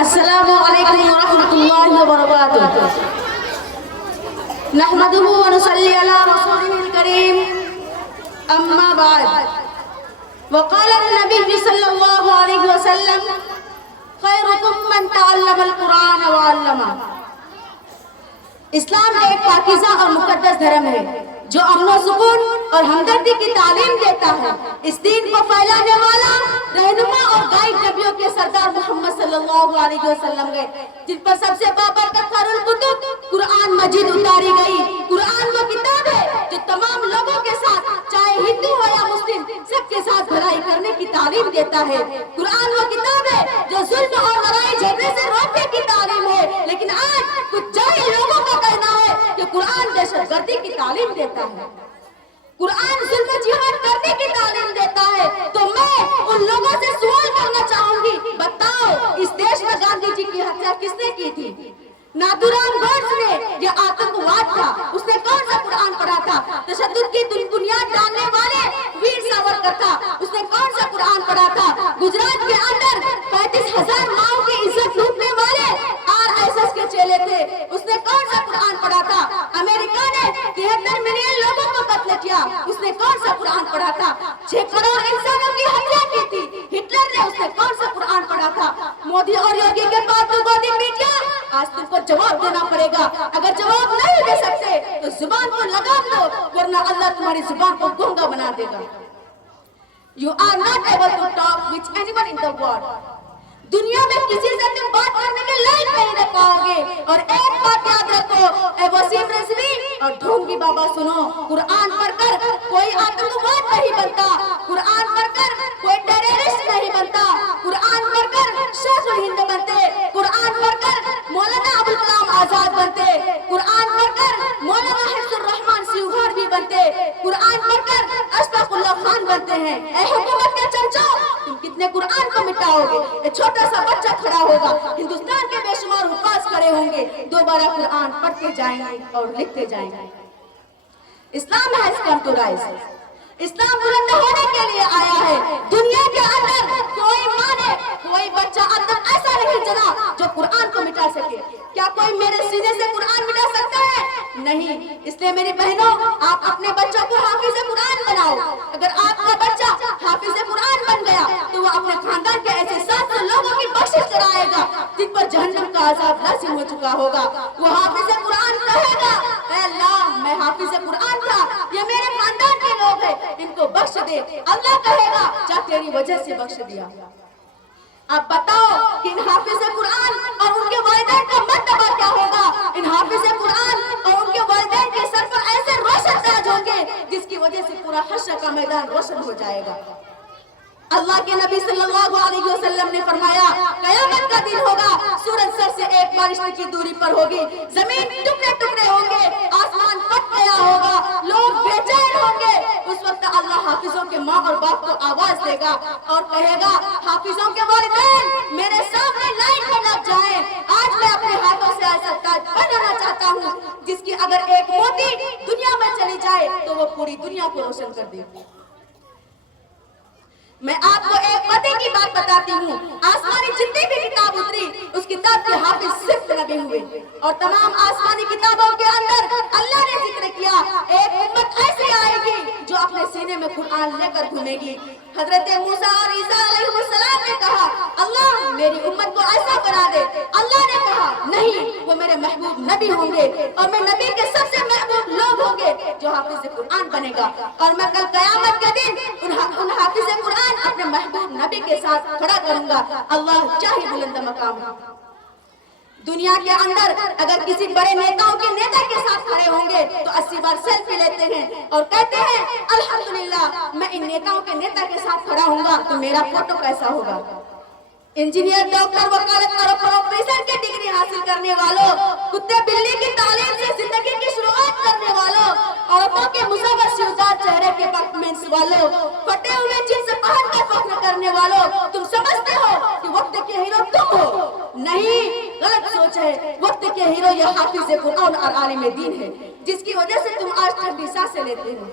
السلام علیکم ورحمۃ اللہ وبرکاتہ نحمده ونصلي على رسوله الكريم اما بعد وقال النبي صلی اللہ علیہ وسلم خیرکم من تعلم القرآن وعلمہ۔ اسلام ایک پاکیزہ اور مقدس دھرم ہے جو امن و سکون اور ہمدردی کی تعلیم دیتا ہے۔ اس دین کو پھیلانے والا رہنما اور گائیڈ نبیوں کے سردار محمد صلی اللہ علیہ وسلم گئے، جن پر سب سے بابرکت خیر الکتب قرآن مجید اتاری گئی۔ قرآن وہ کتاب ہے جو تمام لوگوں کے ساتھ، چاہے ہندو ہو یا مسلم، سب کے ساتھ بھلائی کرنے کی تعلیم دیتا ہے۔ قرآن وہ کتاب ہے جو ظلم اور لڑائی جھگڑے سے روکنے کی تعلیم ہے، لیکن آج کچھ جاہل لوگوں کا کہنا ہے کہ قرآن دہشت گردی کی تعلیم دیتا ہے، قرآن ظلم و جہاد کرنے کی تعلیم دیتا ہے۔ تو میں ان لوگوں سے سوال کرنا چاہوں گی، بتاؤ اس دیش میں گاندھی جی کی ہتیا کس نے کی تھی؟ ناتھورام گوڈسے نے، یہ آتنکواد تھا، اس نے کون سا قرآن پڑھا تھا؟ تشدد کی بنیاد ڈالنے والے ویر ساورکر تھا، اس نے کون سا قرآن پڑھا تھا؟ گجرات کے اندر 35,000 ماؤں کی عزت لوٹنے والے RSS کے چیلے تھے، اس نے کون سا قرآن پڑھا تھا؟ امریکہ نے 73 ملین لوگوں کو قتل کیا، اس نے کون سا قرآن پڑھا تھا؟ 6 کروڑ انسانوں کی ہتیا کی تھی ہٹلر نے، اس نے کون سا قرآن پڑھا تھا؟ مودی اور یوگی کے پاس تو گودی میڈیا، آج تم کو جواب دینا پڑے گا۔ اگر جواب نہیں دے سکتے تو زبان کو لگام دو، ورنہ اللہ تمہاری زبان کو گونگا بنا دے گا۔ You are not able to talk with anyone in the world۔ دنیا میں کسی سے تم بات کرنے کے لائق نہیں رہ پاؤ گے۔ اور ایک بات یاد رکھو، اے وسیم رضوی اور ڈھونگی بابا سنو، قرآن پڑھ کر کوئی آتنکواد نہیں بنتا، قرآن پڑھ کر کوئی ٹیررسٹ نہیں بنتا، قرآن پڑھ کر شیخ الہند بنتے، قرآن پڑھ کر مولانا ابوالکلام آزاد بنتے، قرآن پڑھ کر مولانا حفظ الرحمان سیوہار بھی بنتے، قرآن پڑھ کر اشفاق اللہ خان بنتے ہیں۔ اے حکومت کے چمچوں، تم کتنے قرآن کو مٹاؤ گے؟ ایک چھوٹا سا بچہ کھڑا ہوگا، ہندوستان کے بے شمار حفاظ کھڑے ہوں گے، دوبارہ قرآن پڑھتے جائیں گے اور لکھتے جائیں گے۔ اسلام has come to rise۔ اسلام بلند ہونے کے لیے آیا ہے۔ دنیا کے اندر کوئی ماں نے کوئی بچہ اندر ایسا نہیں چلا جو قرآن کو مٹا سکے۔ کیا کوئی میرے سینے سے قرآن مٹا سکتا ہے؟ نہیں۔ اس لیے میری بہنوں، آپ اپنے بچوں کو حافظ قرآن بناؤ۔ اگر آپ کا بچہ حافظ قرآن بن گیا تو وہ اپنے خاندان کے ایسے 700 لوگوں کی بخشش کرائے گا جن پر جہنم کا عذاب لازم ہو چکا ہوگا۔ وہ حافظ قرآن کہے گا، اے اللہ میں حافظ قرآن تھا، یہ میرے خاندان کے لوگ ہیں، ان کو بخش دے۔ اللہ کہے گا، جا تیری وجہ سے بخش دیا۔ اب بتاؤ کہ ان حافظ قرآن اور ان کے والدین کا مرتبہ کیا ہوگا؟ ان حافظ قرآن اور ان کے والدین کے سر پر ایسے روشن تاج ہوں گے جس کی وجہ سے پورا حشر کا میدان روشن ہو جائے گا۔ اللہ کے نبی صلی اللہ علیہ وسلم نے فرمایا، قیامت کا دن ہوگا، سورج سر سے ایک بارش کی دوری پر ہوگی، زمین ٹکڑے ٹکڑے ہوں گے، آسمان پھٹ گیا ہوگا، لوگ بے چین ہوں گے۔ اس وقت اللہ حافظوں کے ماں اور باپ کو آواز دے گا اور کہے گا، حافظوں کے والدین میرے سامنے لائن میں لگ جائیں۔ آج میں اپنے ہاتھوں سے ایسا تاج بنانا چاہتا ہوں جس کی اگر ایک موتی دنیا میں چلی جائے تو وہ پوری دنیا کو روشن کر دے گی۔ میں آپ کو ایک پتے کی بات بتاتی ہوں، آسمانی جتنی بھی کتاب اتری اس کتاب کے حافظ صرف نبی ہوئے، اور تمام آسمانی کتابوں کے اندر اللہ نے ذکر کیا ایک امت ایسی آئے گی جو اپنے سینے میں قرآن لے کر گھومے گی۔ حضرت موسیٰ اور عیسیٰ علیہ السلام نے کہا، اللہ میری امت کو ایسا بنا دے۔ اللہ نے کہا نہیں، وہ میرے محبوب نبی ہوں گے اور میں نبی کے سب سے محبوب لوگ ہوں گے جو حافظ قرآن بنے گا، اور میں کل قیامت کے دن ان حافظ قرآن اپنے محبوب نبی کے ساتھ کھڑا کروں گا۔ اللہ چاہے بلند مقام ہے۔ دنیا کے اندر اگر کسی بڑے نیتاؤں کے نیتا کے ساتھ کھڑے ہوں گے تو 80 بار سیلفی لیتے ہیں اور کہتے ہیں الحمدللہ میں ان نیتاؤں کے نیتا کے ساتھ کھڑا ہوں گا تو میرا فوٹو کیسا ہوگا۔ انجینئر، ڈاکٹر، وکالت اور پروفیسر کی ڈگری حاصل کرنے والوں، کتے بلی کی تعلیم سے زندگی کی شروعات کرنے والوں، عورتوں کے مصور شیودار چہرے کے پرفارمنس والوں، پھٹے ہوئے جنس پہن کر فخر کرنے والوں، تم سمجھتے ہو کہ وقت کے ہیرو تم ہو؟ نہیں، غلط سوچ ہے۔ وقت کے ہیرو یہ حافظ قرآن اور عالم دین ہے جس کی وجہ سے تم آج ٹھنڈی سانسیں لیتے ہو۔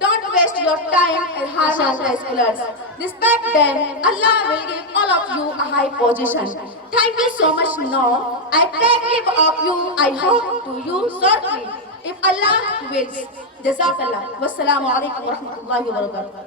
Don't waste your time and harm the scholars. Respect them. Allah will give all of you a high position. Thank you so much. Now I take leave of you. I hope to you shortly, if Allah wills. Jazakallah. Wassalamu alaikum wa rahmatullahi wa barakatuh.